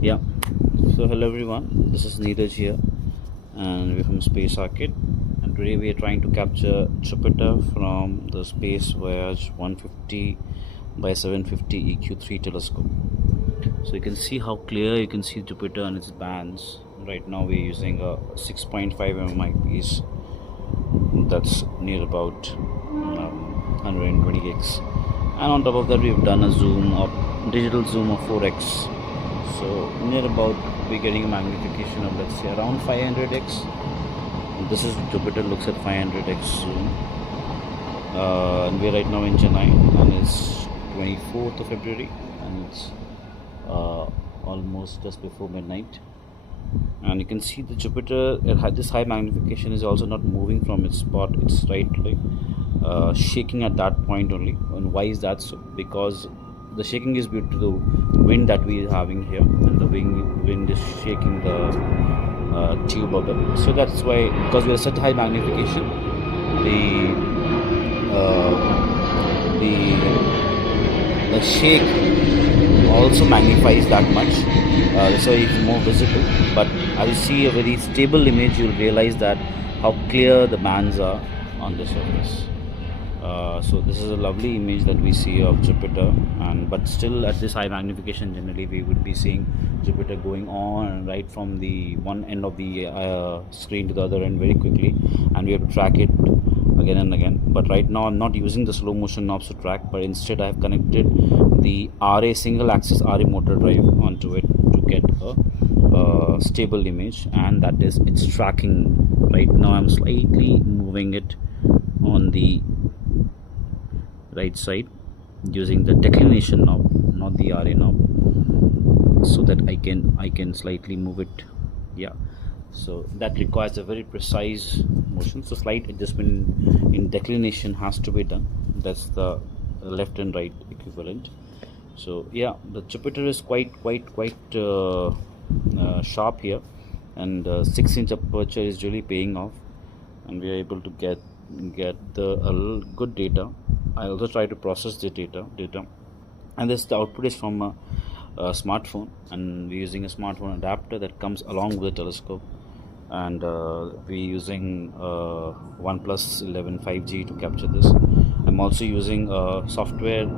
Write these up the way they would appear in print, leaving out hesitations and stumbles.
Yeah, so hello everyone, this is Neeraj here, and we're from Space Arcade, and today we are trying to capture Jupiter from the Space Voyage 150 by 750 EQ3 telescope. So you can see how clear you can see Jupiter and its bands. Right now we're using a 6.5 mm eyepiece that's near about 120x, and on top of that we've done a zoom of digital zoom of 4x. So near about we're getting a magnification of, let's say, around 500x. And this is Jupiter looks at 500x zoom. And we're right now in Chennai, and it's 24th of February, and it's almost just before midnight. And you can see the Jupiter at this high magnification is also not moving from its spot. It's shaking at that point only. And why is that so? Because the shaking is due to the wind that we are having here, and the wind is shaking the tube a bit. So that's why, because we are such high magnification, the shake also magnifies that much. So it's more visible. But as you see a very stable image, you'll realize that how clear the bands are on the surface. So this is a lovely image that we see of Jupiter, but still at this high magnification generally we would be seeing Jupiter going on right from the one end of the screen to the other end very quickly, and we have to track it again and again. But right now I'm not using the slow motion knobs to track, but instead I have connected the RA single axis RA motor drive onto it to get a stable image, and that is it's tracking. Right now I'm slightly moving it on the right side using the declination knob, not the RA knob, so that I can slightly move it. Yeah, so that requires a very precise motion, so slight adjustment in declination has to be done. That's the left and right equivalent. So yeah, the Jupiter is quite sharp here, and 6-inch aperture is really paying off, and we are able to get the good data. I also try to process the data, and the output is from a smartphone, and we're using a smartphone adapter that comes along with the telescope, and we're using OnePlus 11 5G to capture this. I'm also using software.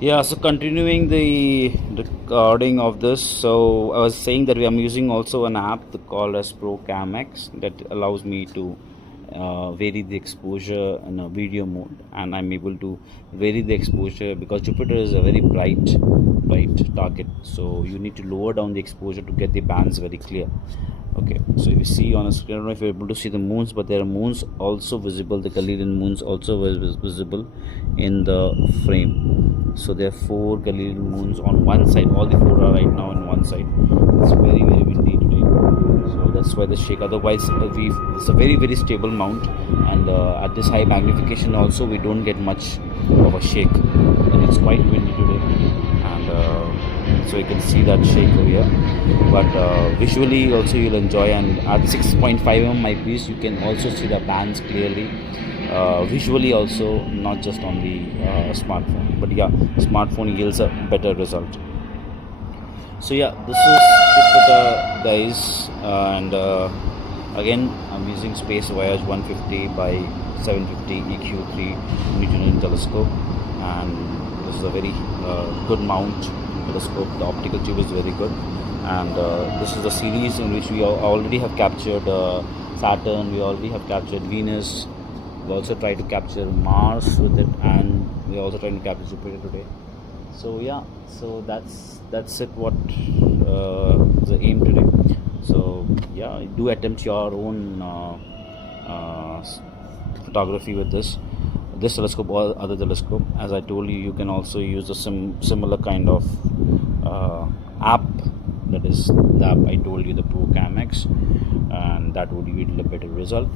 Yeah, so continuing the recording of this, so I was saying that I'm using also an app called as ProCamX that allows me to vary the exposure in a video mode, and I'm able to vary the exposure because Jupiter is a very bright target, so you need to lower down the exposure to get the bands very clear. Okay, so you see on a screen, I don't know if you're able to see the moons, but there are moons also visible, the Galilean moons also visible in the frame. So there are 4 Galilean moons on one side. All the 4 are right now on one side. It's very windy today, so that's why the shake. Otherwise it's a very stable mount, and at this high magnification also we don't get much of a shake, and it's quite windy today, and so you can see that shake over here. But visually also you'll enjoy, and at 6.5 mm eyepiece you can also see the bands clearly, visually also, not just on the smartphone. But yeah, smartphone yields a better result. So yeah, this is Jupiter, guys, and again I'm using Space Voyage 150 by 750 EQ3 Newtonian telescope, and this is a very good mount telescope. The optical tube is very good, and this is a series in which we already have captured Saturn, we already have captured Venus. We also try to capture Mars with it, and we're also trying to capture Jupiter today. So yeah, so that's it, what the aim today. So yeah, do attempt your own photography with this telescope or other telescope. As I told you, you can also use a similar kind of app, that is the app I told you, the ProCamX, and that would yield a better result.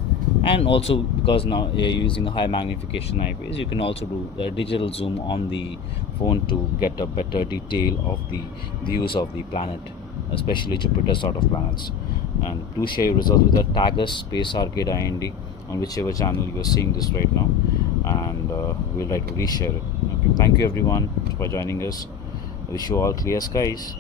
And also, because now you're using a high magnification eyepiece, you can also do the digital zoom on the phone to get a better detail of the views of the planet, especially Jupiter sort of planets. And do share your results with us. Tag us Space Arcade IND on whichever channel you are seeing this right now, and we'll try to reshare it. Okay, thank you everyone for joining us. I wish you all clear skies.